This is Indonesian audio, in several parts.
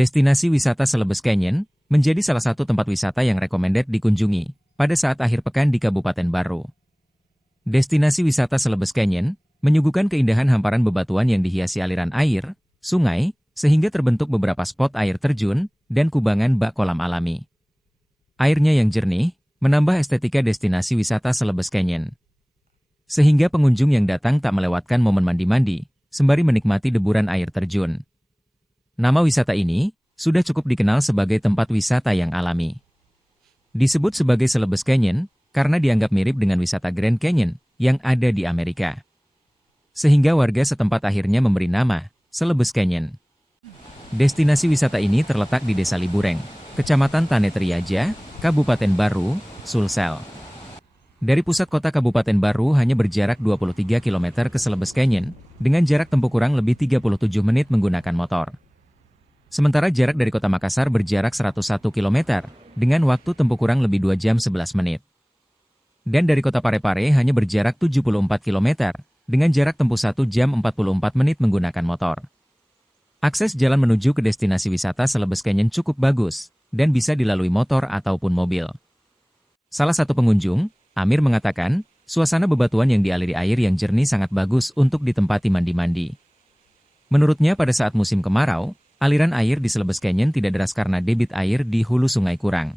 Destinasi wisata Celebes Canyon menjadi salah satu tempat wisata yang recommended dikunjungi pada saat akhir pekan di Kabupaten Baru. Destinasi wisata Celebes Canyon menyuguhkan keindahan hamparan bebatuan yang dihiasi aliran air, sungai, sehingga terbentuk beberapa spot air terjun dan kubangan bak kolam alami. Airnya yang jernih menambah estetika destinasi wisata Celebes Canyon, sehingga pengunjung yang datang tak melewatkan momen mandi-mandi, sembari menikmati deburan air terjun. Nama wisata ini sudah cukup dikenal sebagai tempat wisata yang alami. Disebut sebagai Celebes Canyon karena dianggap mirip dengan wisata Grand Canyon yang ada di Amerika. Sehingga warga setempat akhirnya memberi nama Celebes Canyon. Destinasi wisata ini terletak di Desa Libureng, Kecamatan Tanetriaja, Kabupaten Baru, Sulsel. Dari pusat kota Kabupaten Baru hanya berjarak 23 km ke Celebes Canyon, dengan jarak tempuh kurang lebih 37 menit menggunakan motor. Sementara jarak dari kota Makassar berjarak 101 km, dengan waktu tempuh kurang lebih 2 jam 11 menit. Dan dari kota Parepare hanya berjarak 74 km, dengan jarak tempuh 1 jam 44 menit menggunakan motor. Akses jalan menuju ke destinasi wisata Celebes Canyon cukup bagus, dan bisa dilalui motor ataupun mobil. Salah satu pengunjung, Amir mengatakan, suasana bebatuan yang dialiri air yang jernih sangat bagus untuk ditempati mandi-mandi. Menurutnya pada saat musim kemarau, aliran air di Celebes Canyon tidak deras karena debit air di hulu sungai kurang.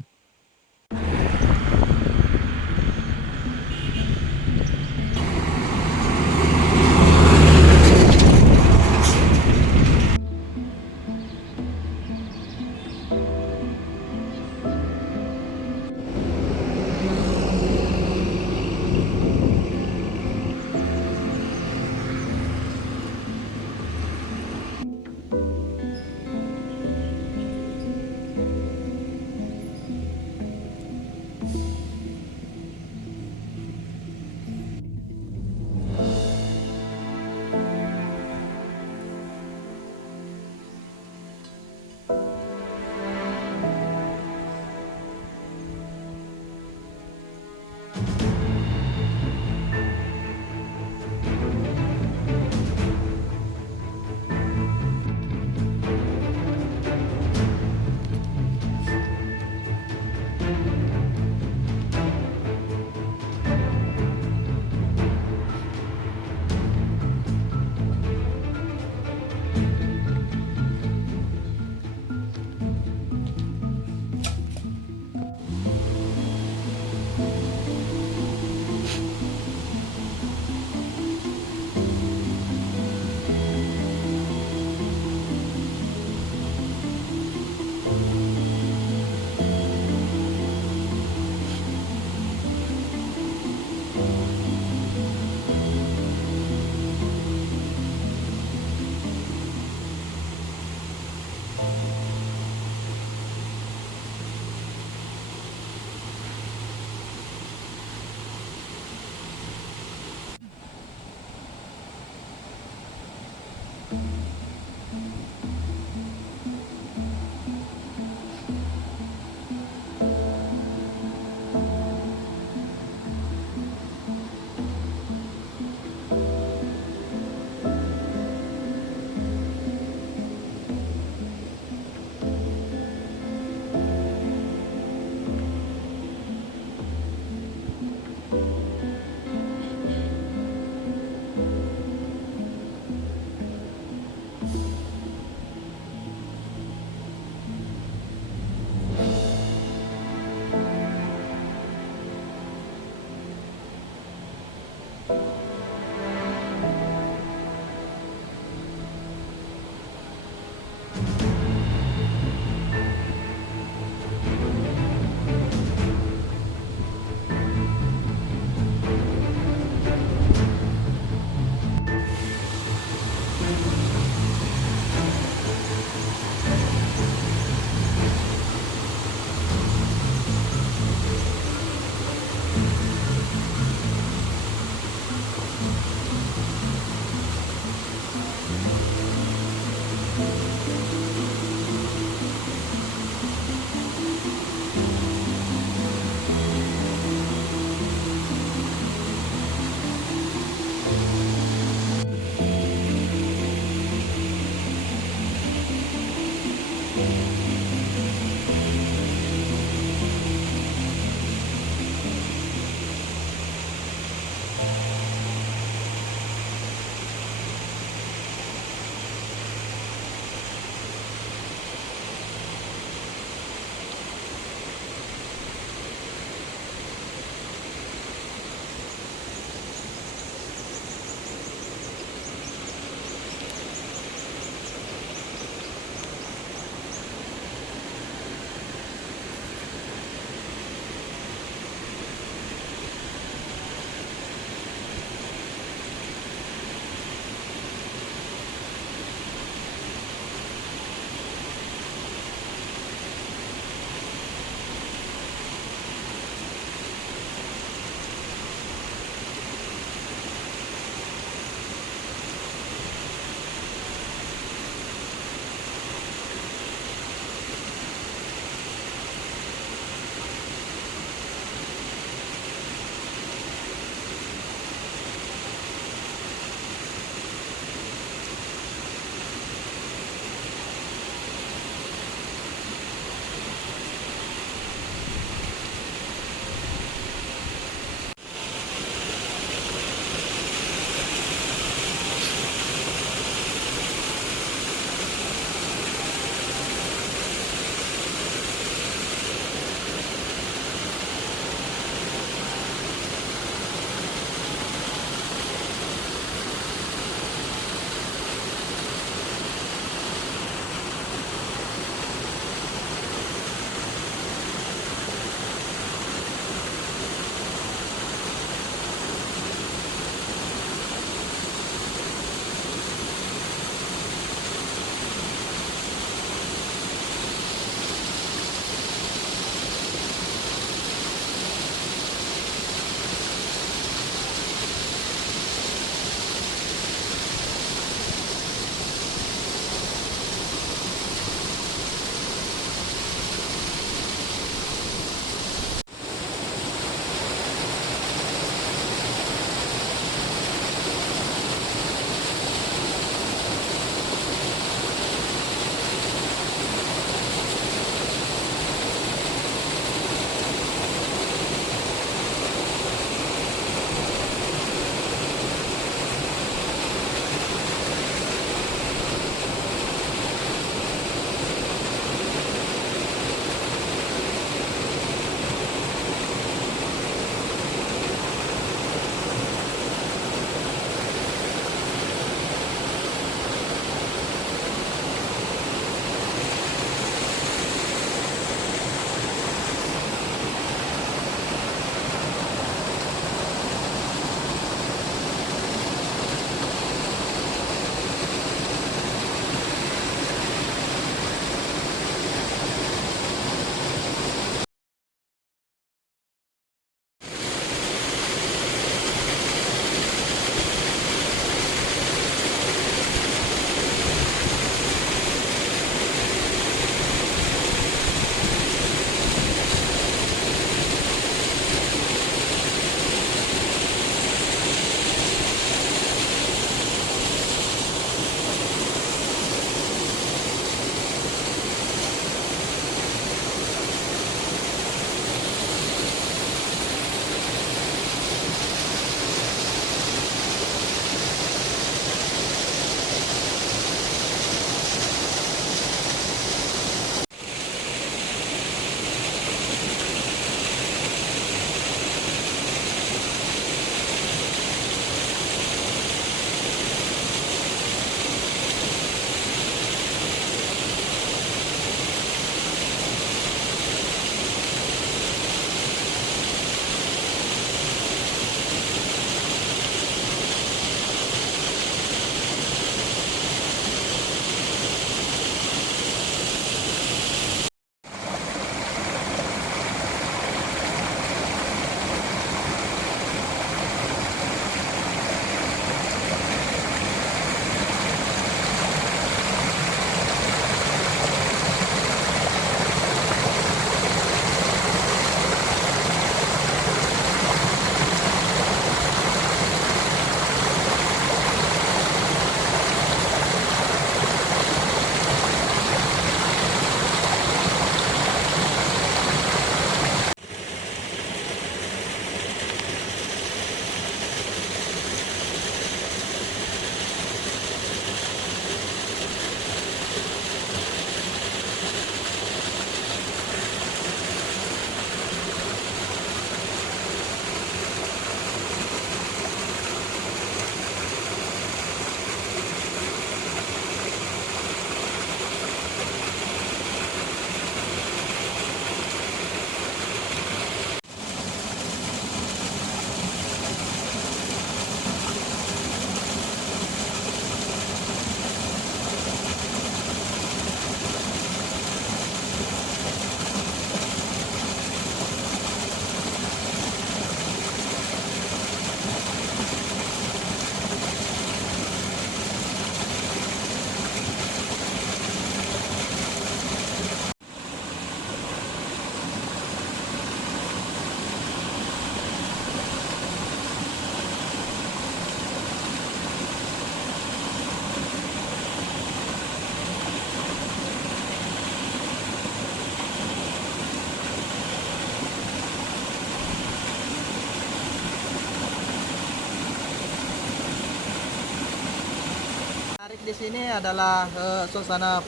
Di sini adalah suasana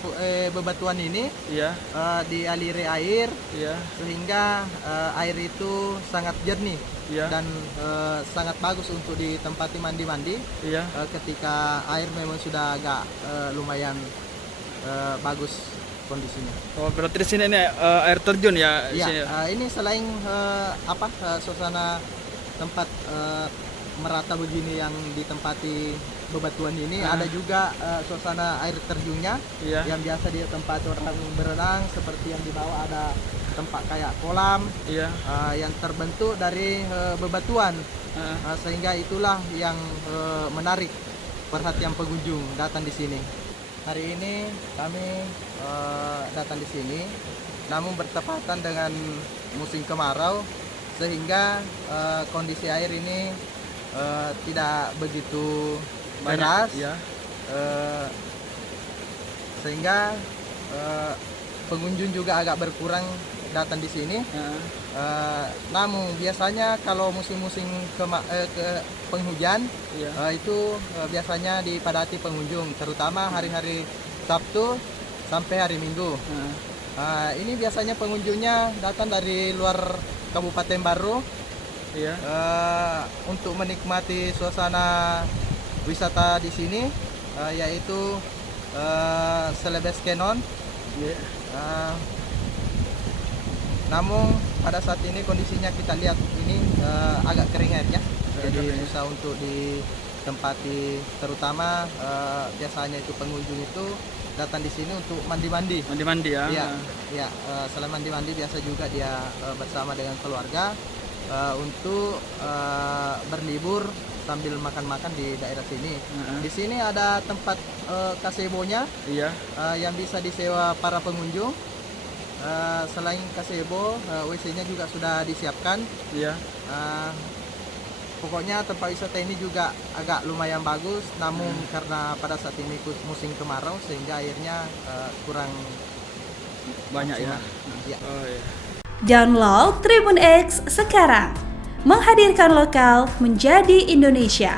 bebatuan ini Iya, dialiri air iya, sehingga air itu sangat jernih iya, dan sangat bagus untuk ditempati mandi-mandi iya. ketika air memang sudah agak lumayan bagus kondisinya. Oh, berarti di sini ini air terjun ya di Ya, sini. ini selain suasana tempat merata begini yang ditempati bebatuan ini, ada juga suasana air terjunnya Iya, yang biasa ditempati orang berenang, seperti yang di bawah ada tempat kayak kolam iya. yang terbentuk dari bebatuan. Sehingga itulah yang menarik perhatian pengunjung datang di sini. Hari ini kami datang di sini, namun bertepatan dengan musim kemarau, sehingga kondisi air ini tidak begitu deras, Iya. sehingga pengunjung juga agak berkurang datang di sini. Namun biasanya kalau musim-musim ke penghujan Iya. itu biasanya dipadati pengunjung, terutama hari-hari Sabtu sampai hari Minggu. Ini biasanya pengunjungnya datang dari luar Kabupaten Baru Iya. untuk menikmati suasana wisata di sini, yaitu Celebes Canyon. Iya. Namun pada saat ini kondisinya kita lihat ini agak kering airnya, jadi susah untuk ditempati, terutama biasanya itu pengunjung itu datang di sini untuk mandi-mandi. Mandi-mandi ya. Iya, ya, selain mandi-mandi biasa juga dia bersama dengan keluarga untuk berlibur sambil makan-makan di daerah sini. Di sini ada tempat gazebo-nya Iya. yang bisa disewa para pengunjung. Selain gazebo, WC-nya juga sudah disiapkan. Iya. Pokoknya tempat wisata ini juga agak lumayan bagus, namun karena pada saat ini musim kemarau sehingga airnya kurang Banyak ya. maksimal. Ya. Oh iya. Download Tribun X sekarang, menghadirkan lokal menjadi Indonesia.